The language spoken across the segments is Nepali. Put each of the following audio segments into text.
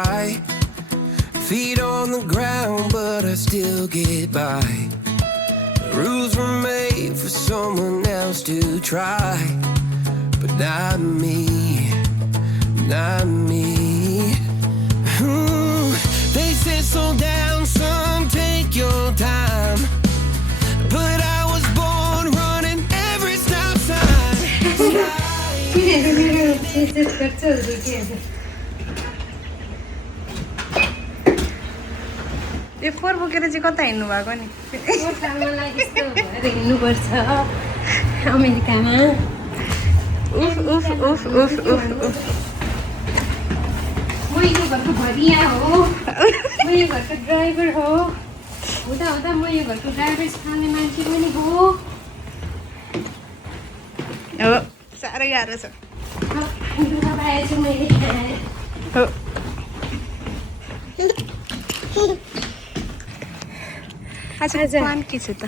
try. Feet on the ground, but I still get by. The rules were made for someone else to try, but not me, not me. They said slow down, son, take your time, but I was born running every stop sign. यो फोर बोकेर चाहिँ कता हिँड्नु भएको नि हिँड्नुपर्छ अमेरिकामा उफ उफ उफ उफ उफ उफ म यो घरको भरिया हो म यो घरको ड्राइभर हो हुँदा हुँदा म यो घरको ड्राइभर खाने मान्छे पनि हो साह्रै गाह्रो छ मैले हो आज प्लान के छ त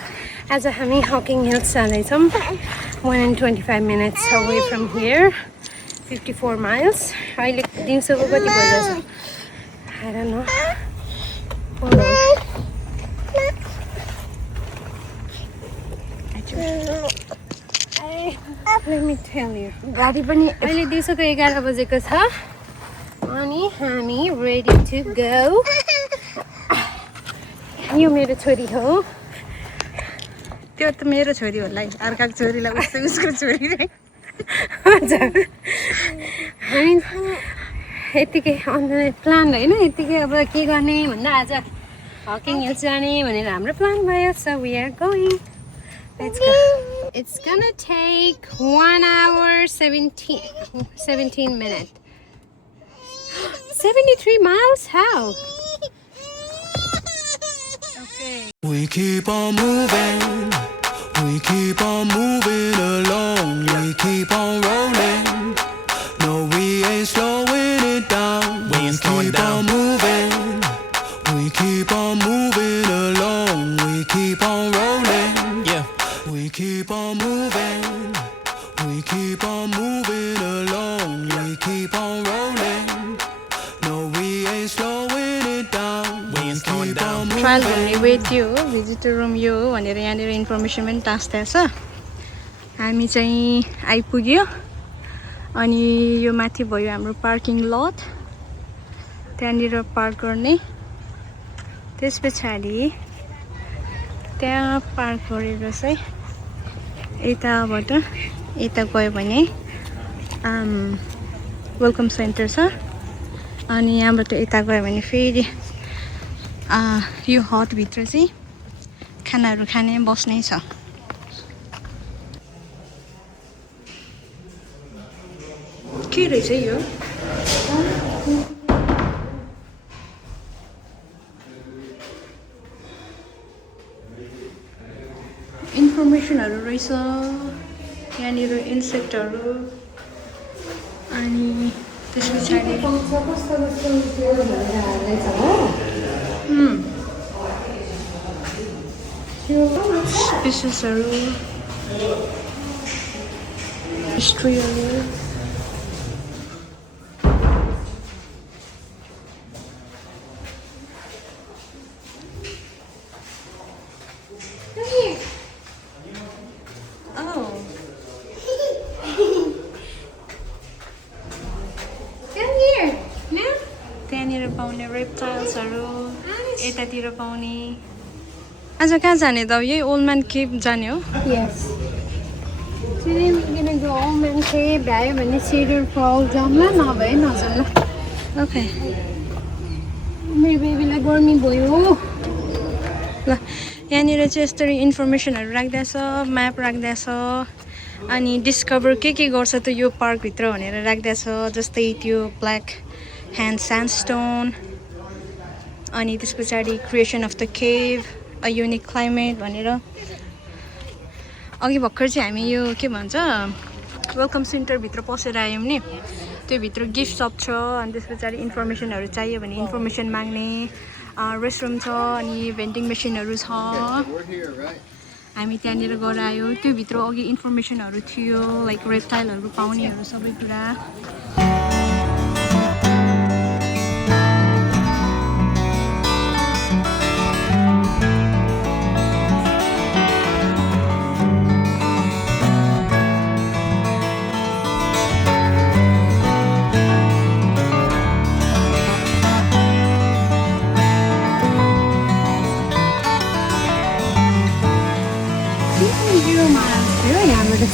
आज हामी हकिङ हिल्स जाँदैछौँ 125 minutes away from here 54 miles अहिले दिउँसोको कति बजेछ I don't know let me tell you गाडी पनि अहिले दिउँसोको 11 बजेको छ अनि हामी ready to go यो मेरो छोरी हो त्यो त मेरो छोरी होला है अर्काको छोरीलाई उस्तै उसको छोरी रे हजुर हामी यतिकै प्लान होइन यतिकै अब के गर्ने भन्दा आज हकिङ हिल्स जाने भनेर हाम्रो प्लान भयो so we are going let's go it's gonna take 1 hour 17 minutes 73 miles how We keep on moving, we keep on moving along, we keep on rolling. No, we ain't slowing it down. We keep on moving, we keep on moving along, we keep on rolling. Yeah, we keep on moving, we keep on moving along, we keep on rolling. No, we ain't slowing it down. We ain't slowing down. Trial घुम्ने वेट यो हो भिजिटर रुम यो हो भनेर यहाँनिर इन्फर्मेसन पनि टाँस्दै छ हामी चाहिँ आइपुग्यो अनि यो माथि भयो हाम्रो पार्किङ लट त्यहाँनिर पार्क गर्ने त्यस पछाडि त्यहाँ पार्क गरेर चाहिँ यताबाट यता गयो भने वेलकम सेन्टर छ अनि यहाँबाट यता गयो भने फेरि यो हटभित्र चाहिँ खानाहरू खाने बस्नै छ के रहेछ यो इन्फर्मेसनहरू रहेछ यहाँनिर इन्सेक्टहरू अनि त्यस पछाडि स्पिसिसहरू हिस्ट्रीहरू त्यहाँनिर पाउने रेप्टाइल्सहरू यतातिर पाउने आज कहाँ जाने त यही ओल्ड म्यान केभ जाने हो Yes. Today we're gonna go Old Man Cave, भ्यायो भने Cedar Falls जाउँला नभए नजाउँला ओके मेरो बेबीलाई गर्मी भयो ल यहाँनिर चाहिँ यस्तरी इन्फर्मेसनहरू राख्दैछ म्याप राख्दैछ अनि डिस्कभर के गर्छ त यो पार्कभित्र भनेर राख्दैछ जस्तै त्यो ब्ल्याक ह्यान्ड स्यान्डस्टोन अनि त्यस पछाडि creation of the cave a unique climate भनेर अघि भर्खर चाहिँ हामी यो के भन्छ वेलकम सेन्टरभित्र पसेर आयौँ नि त्योभित्र गिफ्ट सप छ अनि त्यस पछाडि इन्फर्मेसनहरू चाहियो भने इन्फर्मेसन माग्ने रेस्टरुम छ अनि भेन्डिङ मेसिनहरू छ हामी त्यहाँनिर गएर आयो त्योभित्र अघि इन्फर्मेसनहरू थियो लाइक रेप्टाइलहरू पाउनेहरू सबै कुरा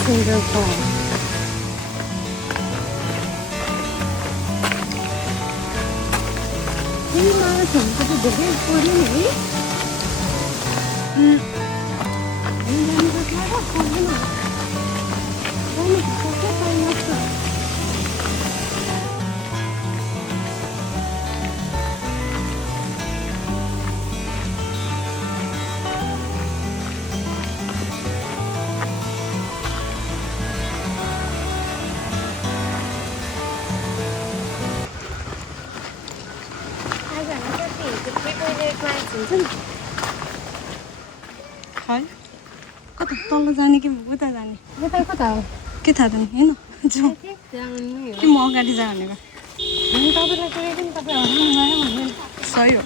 सुन्दर छ यो माछाहरू त धेरै पऱ्यो नि है खै कता तल जाने कि उता जाने यता कता हो के थाहा जाने होइन जाउँ जानु कि म अगाडि जा भनेको अनि तपाईँलाई कुनै पनि तपाईँ हराउनु भयो भने सही हो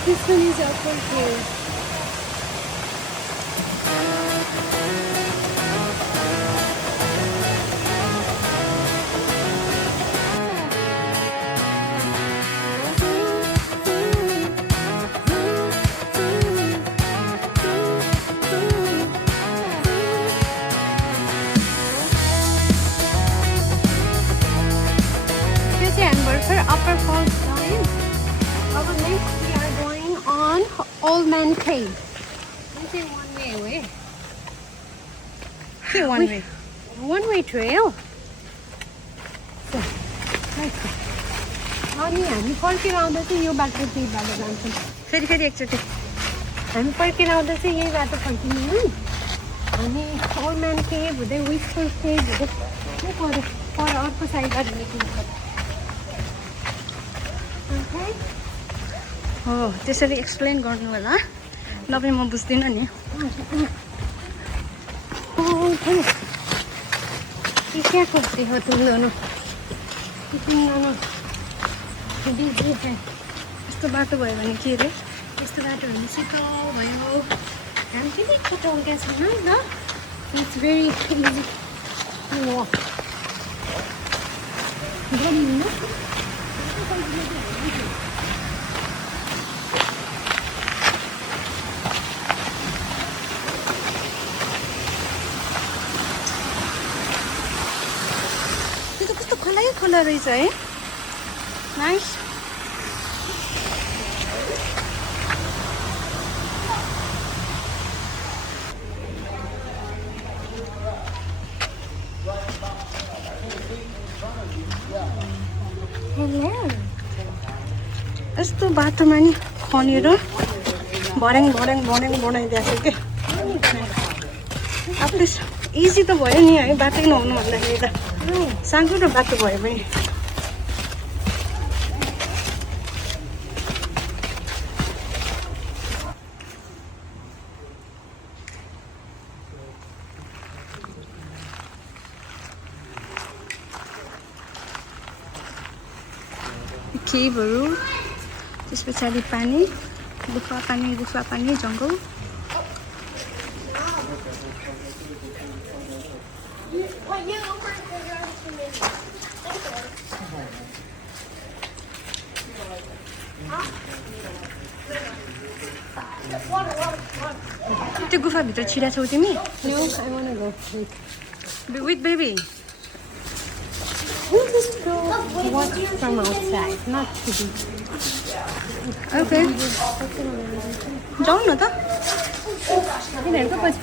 This one is open here. This is Hamburger Upper Falls Line. Our next we are going on Old Man Cave. This is one way away. के one way One way trail. So, अनि हामी फर्केर आउँदा चाहिँ यो बाटो त्यही बाटो जान्छौँ फेरि फेरि एकचोटि हामी फर्केर आउँदा चाहिँ यही बाटो फर्किने है अनि ओल्ड म्यान केभ हुँदै विस्फुल केभ हुँदै पर अर्को साइडबाट निस्किनु पर्छ हो त्यसरी एक्सप्लेन गर्नु होला नभए म बुझ्दिनँ नि क्या करते हो तुम दोनों बिजी है यस्तो बाटो भयो भने के अरे यस्तो बाटो भने शीतल भयो हामी फेरि एकपल्ट टल्केका छैन ल इट्स भेरी इजी वाक त्यो त कस्तो खोलै खोला रहेछ है नाइस यस्तो बाटोमा नि खनेर भर्याङ भर्याङ भर्याङ बनाइदिएको छ कि आफूले इजी त भयो नि है बाटै नहुनु भन्दाखेरि त साँघुरो बाटो भयो भने केभहरू त्यस पछाडि पानी गुफा पानी जङ्गल त्यो गुफाभित्र छिरा छौ तिमी No, I want to go with baby We'll just go watch from outside, not to be. Okay जाउँ न त तिनीहरूको पछि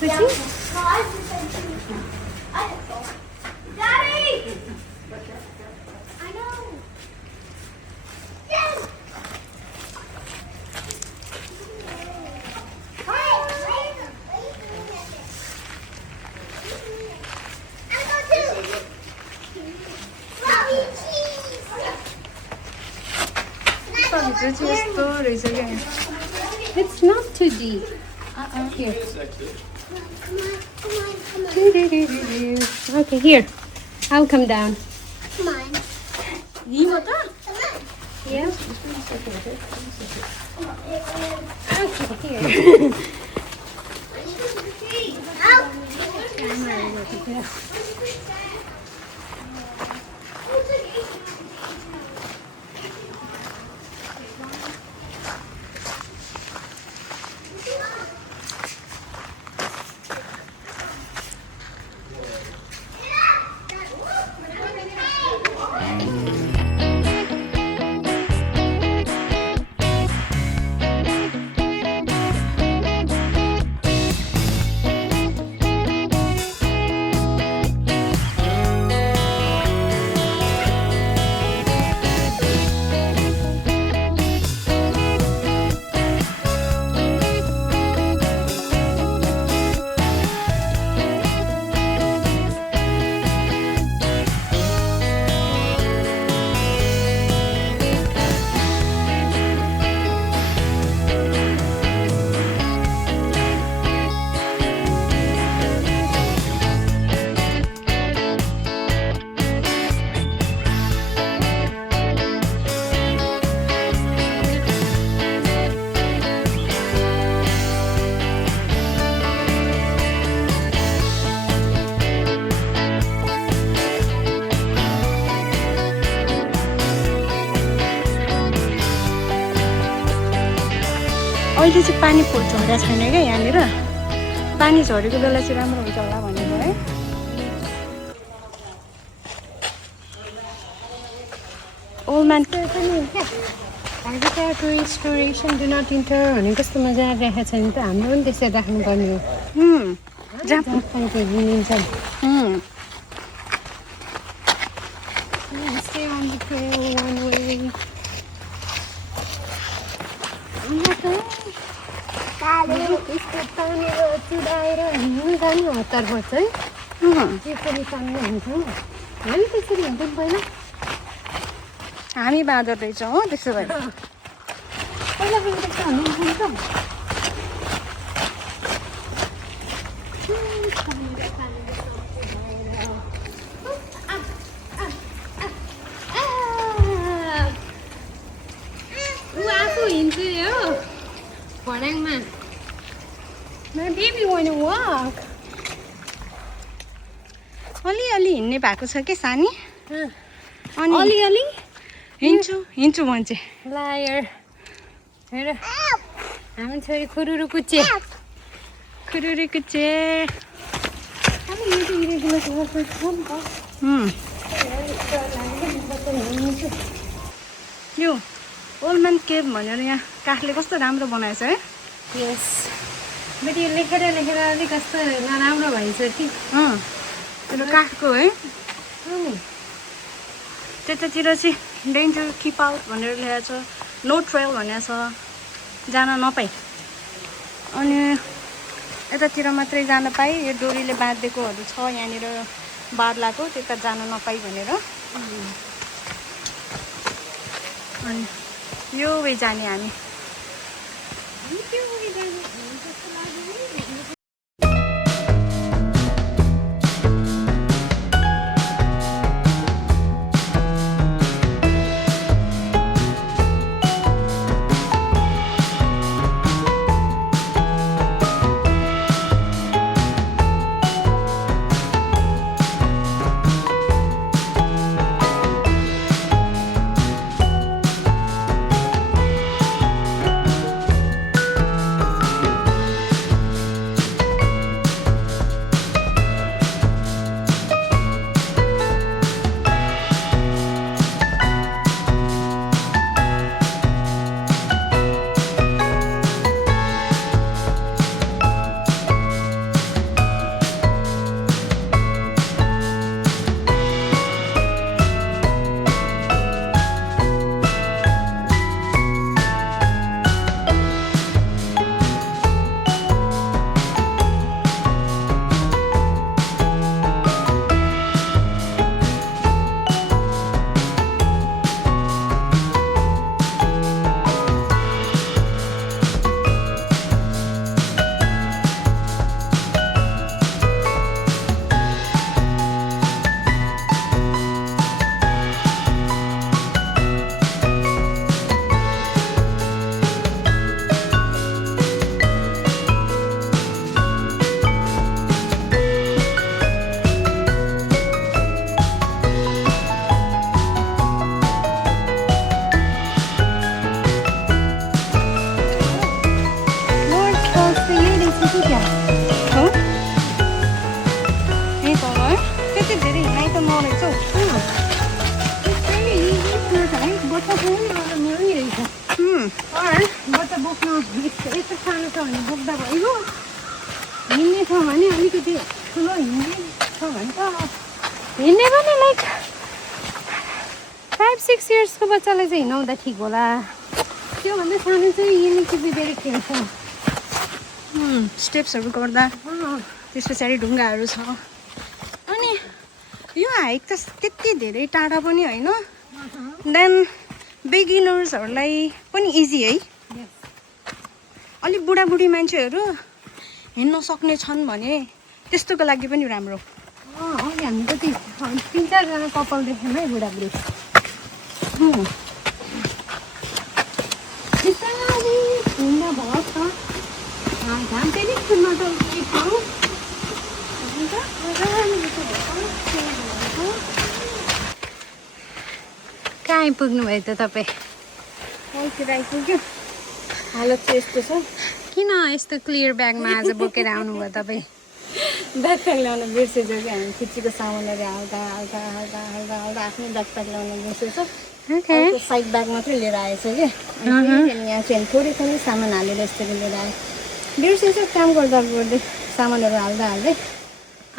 भित्र चाहिँ यस्तो रहेछ क्या It's not too deep. Here. Okay, here. I'll come down. Come on. हिँड्नु त Yeah. Okay, here. अहिले चाहिँ पानी झरेको छैन क्या यहाँनिर पानी झरेको बेला चाहिँ राम्रो हुन्छ होला भनेको है old man tourist tourist do not enter भने कस्तो मजा राखेको छ नि त हाम्रो पनि त्यसरी राख्नुपर्ने हो जहाँ हिँडिन्छ उम्, Stay on the trail one way. यस्तो तानेर चुडाएर हिँड्नु जाने हतार पर्छ है जे पनि तान्नु हुन्छ हामी त्यसरी हिँड्छौँ पहिला हामी बाँदर रहेछौँ हो त्यसो भए पहिला पनि त्यस्तो हुनुहुन्छ ऊ आफू हिँड्छु हो भर्याङमा My baby wanna walk. अलिअलि हिँड्ने भएको छ कि सानी अनि अलिअलि हिँड्छु भन्छ लायर हेर हामी छोरी खुरुरु कुच्चे खुरुरी कुचे यो ओल्ड म्यान केभ भनेर यहाँ काठले कस्तो राम्रो बनाएछ है यस बट यो लेखेर अलिक कस्तो नराम्रो भएछ कि त्यो काठको है त्यतातिर चाहिँ डेन्जर किप आउट भनेर लेखेको छ नो ट्रेल भनेको छ जान नपाई अनि यतातिर मात्रै जान पाएँ यो डोरीले बाँधिदिएकोहरू छ यहाँनिर बार्लाको त्यता जान नपाई भनेर अनि यो वे जाने हामी क्या हो यही तल है त्यति धेरै हिँडाइ त नरहेछ हौ बच्चा पनि मिल्ने रहेछ बच्चा बोक्नु यस्तो सानो छ भने बोक्दा भइगयो हिँड्ने छ भने अलिकति ठुलो हिँड्ने छ भने त हिँड्ने पनि लाइक 5-6 इयर्सको बच्चालाई चाहिँ हिँडाउँदा ठिक होला त्योभन्दा सानो चाहिँ अलिकति धेरै खेल्छ स्टेप्सहरू गर्दा त्यस पछाडि ढुङ्गाहरू छ अनि यो हाइक त त्यति धेरै टाढा पनि होइन देन बिगिनर्सहरूलाई पनि इजी है अलिक बुढाबुढी मान्छेहरू हिँड्न सक्ने छन् भने त्यस्तोको लागि पनि राम्रो अघि हामी त 3-4जना कपाल देख्यौँ है बुढाबुढी हिँड्दा भयो त घाम फेरि सुनमा त कहाँ आइपुग्नु भयो त तपाईँ कहीँतिर आइपुग्यो हालत चाहिँ यस्तो छ किन यस्तो क्लियर ब्यागमा आज बोकेर आउनुभयो तपाईँ ब्याकप्याक ल्याउन बिर्सेछ कि हामी खुच्चीको सामानहरू हाल्दा हाल्दा हाल्दा हाल्दा हाल्दा आफ्नै ब्याकप्याक ल्याउन बिर्सेछ साइड ब्याग मात्रै लिएर आएछ कि अनि यहाँ चाहिँ थोरै थोरै सामान हालेर यसरी लिएर आयो बिर्सेछ काम गर्दा गर्दै सामानहरू हाल्दा हाल्दै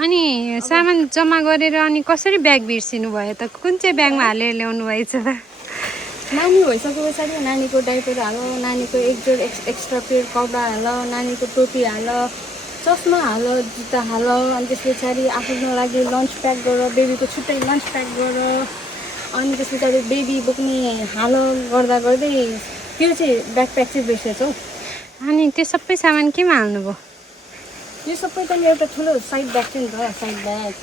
अनि सामान जम्मा गरेर अनि कसरी ब्याग बिर्सिनु भयो त कुन चाहिँ ब्यागमा हालेर ल्याउनु भएछ त नानी भइसके पछाडि नानीको डाइपर हाल नानीको एक जोड एक्स्ट्रा पेयर कपडा हाल नानीको टोपी हाल चस्मा हाल जुत्ता हाल अनि त्यस पछाडि आफ्नो लागि लन्च प्याक गर बेबीको छुट्टै लन्च प्याक गर अनि त्यस पछाडि बेबी बोक्ने हाल गर्दा गर्दै त्यो चाहिँ ब्याकप्याक चाहिँ बिर्सेछ हौ अनि त्यो सबै सामान केमा हाल्नुभयो यो सबै त एउटा ठुलो साइड ब्याग थियो नि त साइड ब्याग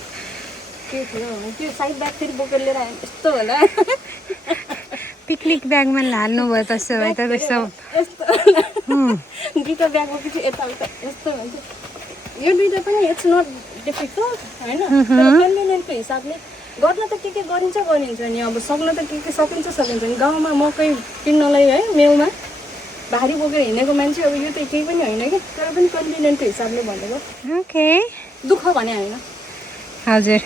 त्यो थियो त्यो साइड ब्याग फेरि बोकेर लिएर आयो यस्तो होला पिकनिक ब्यागमा हाल्नुभयो त्यसो भए त त्यस्तो यस्तो दुईवटा ब्याग बोकेपछि यताउता यस्तो भन्छ यो दुईवटा पनि इट्स नट डिफिकल्ट होइन कन्भिनियन्टको हिसाबले गर्न त के गरिन्छ नि अब सक्न त के सकिन्छ नि गाउँमा मकै किन्नलाई है मेलमा भारी बोकेर हिँडेको मान्छे अब यो त केही पनि होइन कि तर पनि कन्भिनियन्टको हिसाबले भनेको ओके दुःख भने होइन हजुर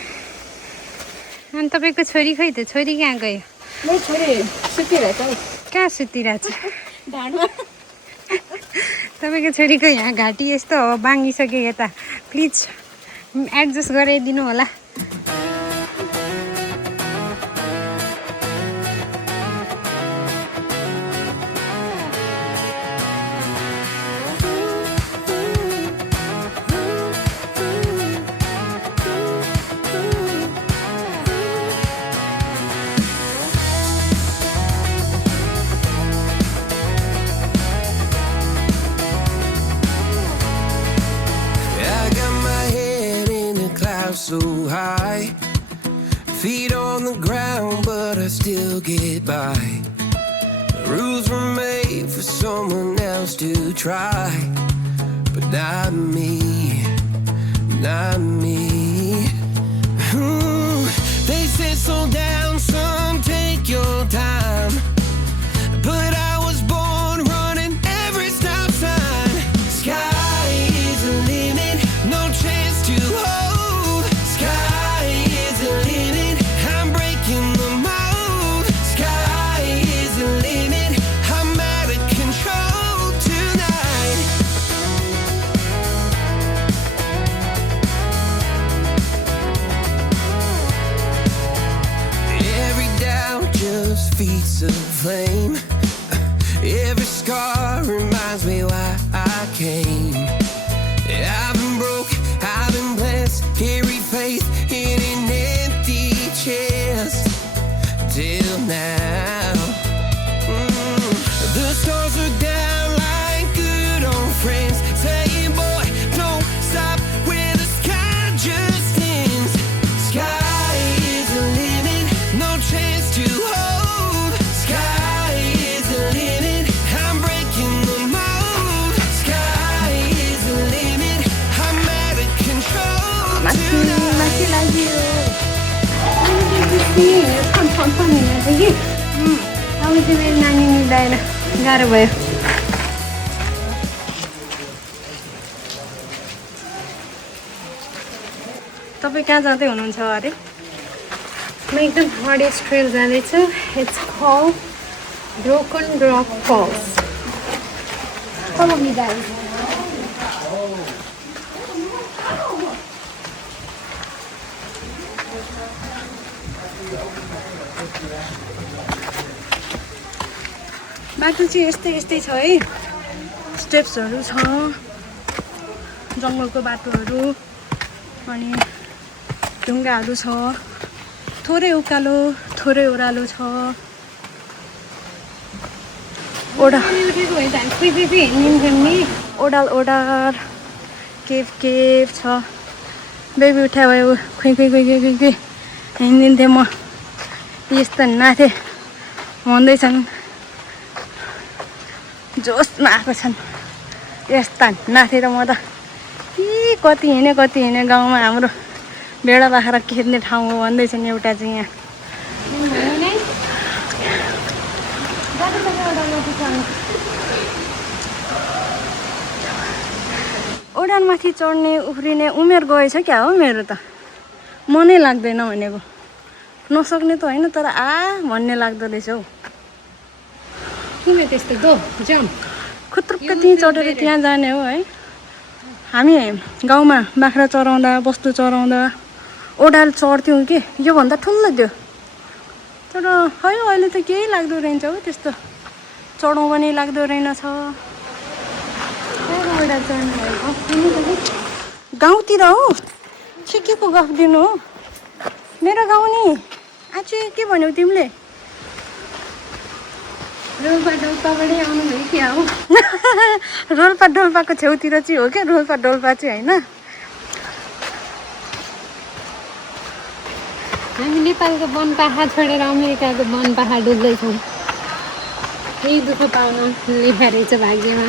अनि तपाईँको छोरी खै त छोरी कहाँ गयो मेरो छोरी सुतिरहेछ हौ कहाँ सुतिरहेछ ढाडमा तपाईँको छोरीको यहाँ घाँटी यस्तो हो बाङ्गिसक्यो यता प्लिज एडजस्ट गराइदिनु होला so high, feet on the ground, but I still get by. The rules were made for someone else to try, but not me, not me. They said slow down, son, take your time, but I was born running every stop sign. Sky is the limit, no chance to hold. Feet of flame. Every scar reminds me why I came. I've been broke, I've been blessed, carry faith in an empty chest till now. The stars are down like good old friends, saying, boy, don't stop where the sky just ends. Sky is the limit, no chance to hold. अब चाहिँ मेरो नानी मिल्दैन गाह्रो भयो तपाईँ कहाँ जाँदै हुनुहुन्छ अरे? म एकदम हार्डेस्ट ट्रेल जाँदैछु. It's call broken rock falls. Follow me, guys. बाटो चाहिँ यस्तै छ है. स्टेप्सहरू छ, जङ्गलको बाटोहरू, अनि ढुङ्गाहरू छ, थोरै उकालो थोरै ओह्रालो छ. ओडाल केभ छ. बेबी उठ्या भयो, खुइ हिँडिदिन्थेँ म. यस्तो नाथे भन्दैछन्, जोसमा आएको छन्. यस्ता नाथे र म त कति हिँडे गाउँमा हाम्रो भेडा बाख्रा खेद्ने ठाउँ हो भन्दैछन्. एउटा चाहिँ यहाँ ओडानमाथि चढ्ने उफ्रिने उमेर गएछ क्या हो मेरो त. मनै लाग्दैन भनेको. नसक्ने त होइन, तर भन्ने लाग्दो रहेछ हौ. किन त्यस्तो दो जम्प खुत्रुक्क त्यहीँ चढेर त्यहाँ जाने हो है. हामी गाउँमा बाख्रा चराउँदा बस्तु चराउँदा ओडाल चढ्थ्यौँ कि योभन्दा ठुलो थियो. तर खै अहिले त केही लाग्दो रहेछ हो. त्यस्तो चढौँ पनि लाग्दो रहेनछ. गाउँतिर हो के को गफ दिनु हो. मेरो गाउँ नि आज के भन्यौ तिमीले? रोल्पा डोल्पाबाटै आउनुभयो क्या हो? रोल्पा डोल्पाको छेउतिर चाहिँ हो क्या. रोल्पा डोल्पा चाहिँ होइन. हामी नेपालको वन पाहाड छोडेर अमेरिकाको वन पाहाड डुल्दैछौँ. केही दुःख पाउन लेखा रहेछ भाग्यमा.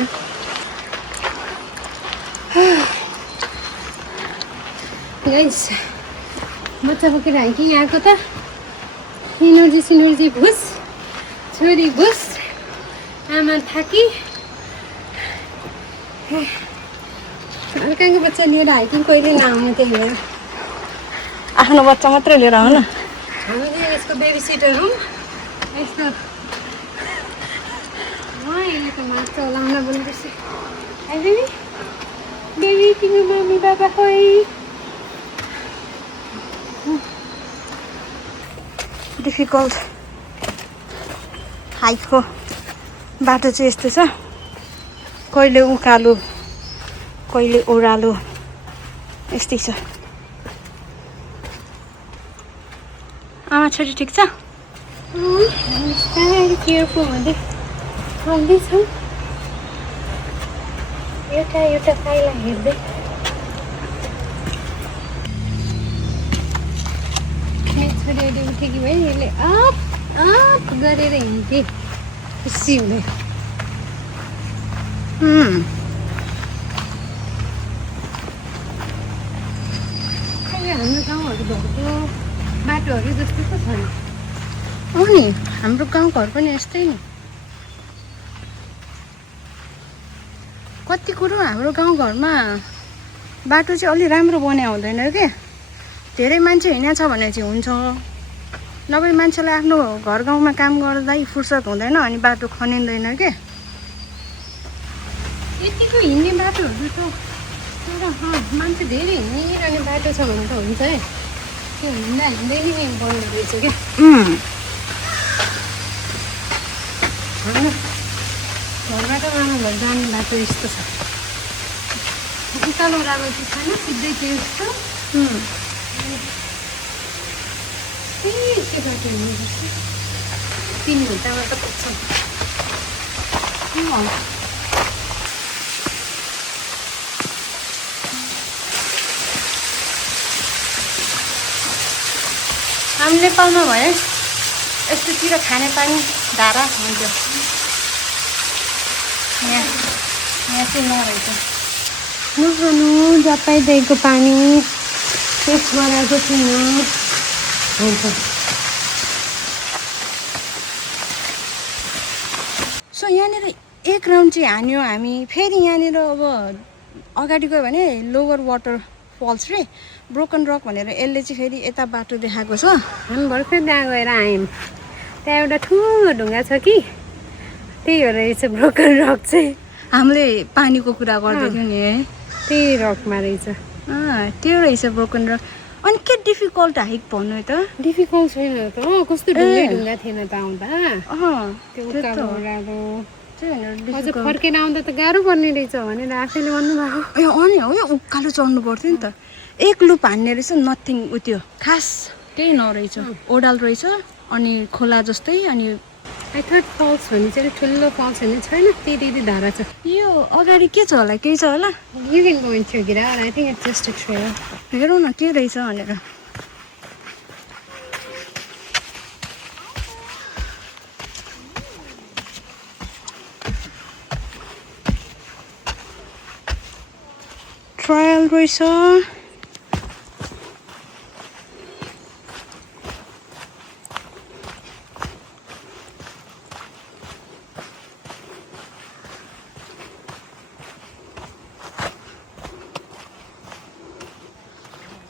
गाइस बच्चा बोकेर आयो कि यहाँको त इनर्जी भुस, छोरी भुस, आमा थाकी. अर्काको बच्चा लिएर आयो कि कहिले नआउनु. त्यही भएर आफ्नो बच्चा मात्रै लिएर आउनु. हामी चाहिँ यसको बेबी सिटर हौँ. यस्तो यसले त मास्क लाउन बोल्दैछ. है बेबी, बेबी तिम्रो मम्मी बाबा खोइ. डिफिकल्ट हाइटको बाटो चाहिँ यस्तो छ. कहिले उकालो कहिले ओह्रालो यस्तै छ. आमा छोरी ठिक छ? बिस्तारै केयरफुल हुँदै आउँदैछौँ. एउटा पाइला हेर्दै. छोरी अहिले उठेकी भयो. यसले अप गरेर हिँड्थेँ खुसी हुँदै. हाम्रो गाउँहरू भएको बाटोहरू जस्तो पो छ नि. नि हाम्रो गाउँघर पनि यस्तै नि. कति कुरो हाम्रो गाउँघरमा बाटो चाहिँ अलि राम्रो बनाएको हुँदैन क्या. धेरै मान्छे हिँडेको छ भने चाहिँ हुन्छ. नभए मान्छेलाई आफ्नो घर गाउँमा काम गर्दा फुर्सद हुँदैन अनि बाटो खनिँदैन क्या. यतिको हिँड्ने बाटोहरू त तर मान्छे धेरै हिँडिरहने बाटो छ भने त हुन्छ है. त्यो हिँड्दा हिँड्दै नै बन्द रहेछ क्या. हाम्रो घरबाट मामाघर जाने बाटो यस्तो छ. उकालो ओह्रालो चाहिँ छैन, सिधै त्यो यस्तो. यस्तो बाटो हिँड्नुपर्छ. 3 घन्टामा त पुग्छौँ. हामी नेपालमा भए यस्तोतिर खानेपानी धारा हुन्थ्यो. यहाँ चाहिँ नरहेछ. नुहाउनु जपाइदिएको पानी टेस्ट गराएको छुइनँ. हुन्छ. सो यहाँनिर एक राउन्ड चाहिँ हान्यो हामी. फेरि यहाँनिर अब अगाडि गयो भने लोवर वाटर फल्स रे ब्रोकन रक भनेर यसले चाहिँ फेरि यता बाटो देखाएको छ हामी भर्खर त्यहाँ गएर आयौँ त्यहाँ एउटा ठुलो ढुङ्गा छ कि त्यही हो रहेछ ब्रोकन रक चाहिँ हामीले पानीको कुरा गर्दै थियौँ नि है त्यही रकमा रहेछ त्यो रहेछ ब्रोकन रक अनि के डिफिकल्ट हाइक भन्नु त डिफिकल्ट छैन त कस्तो ढुङ्गा थिएन त आउँदा त्यो त्यो त हो। उकालो त्यही भनेर अझ फर्केर आउँदा त गाह्रो पर्ने रहेछ भनेर आफैले भन्नुभएको ए अनि हो यो उकालो चढ्नु पर्थ्यो नि त एक लुप हान्ने रहेछ नथिङ उ त्यो खास केही नरहेछ ओडाल रहेछ अनि खोला जस्तै अनि आई थट फल्स भने चाहिँ ठुलो फल्स भन्ने छैन त्यही धारा छ यो अगाडि के छ होला केही छ होला you can go in through गिरा I think it's just a trail हेरौँ न के रहेछ भनेर ट्रायल रहेछ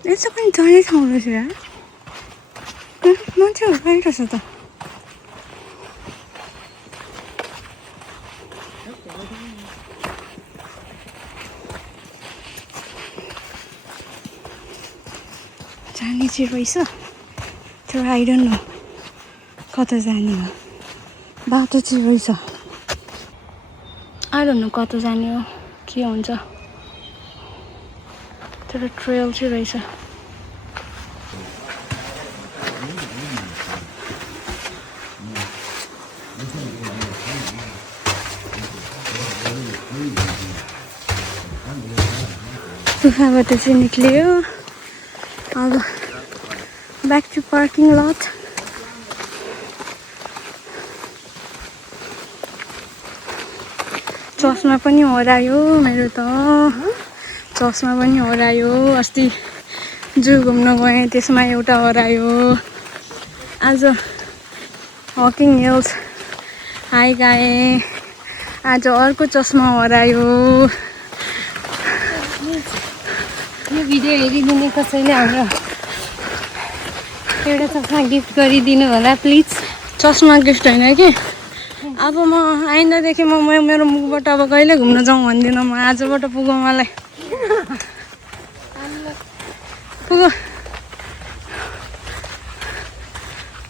यसो पनि जाने ठाउँ रहेछ यार मान्छेहरू गइरहेछ त जाने चाहिँ रहेछ तर आई डोन्ट नो कता जाने हो बाटो चाहिँ रहेछ आई डोन्ट नो कता जाने हो के हुन्छ तर ट्रेल चाहिँ रहेछ गुफाबाट चाहिँ निक्लियो अब ब्याक टु पार्किङ लट चस्मा पनि हरायो मेरो त चस्मा पनि हरायो अस्ति जू घुम्न गएँ त्यसमा एउटा हरायो आज हकिङ हिल्स हाइक आएँ आज अर्को चस्मा हरायो यो भिडियो हेरिदिने कसैले हाम्रो एउटा चस्मा गिफ्ट गरिदिनु होला प्लिज चस्मा गिफ्ट होइन कि अब म आइन्दादेखि म मेरो मुखबाट अब कहिले घुम्न जाउँ भन्दिनँ म आजबाट पुगौँ मलाई पुगो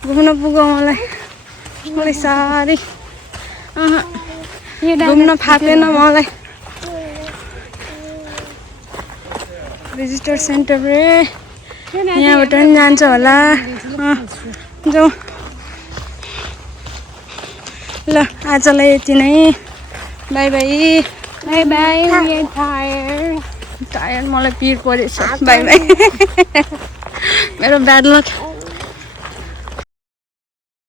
घुम्न पुगौँ मलाई साह्रै घुम्न फापेन मलाई भिजिटर सेन्टर रे यहाँबाट पनि जान्छ होला जाउँ ल आजलाई यति नै by by by by tyre tyre मलाई पिर परेछ बाई बाई मेरो ब्याड लक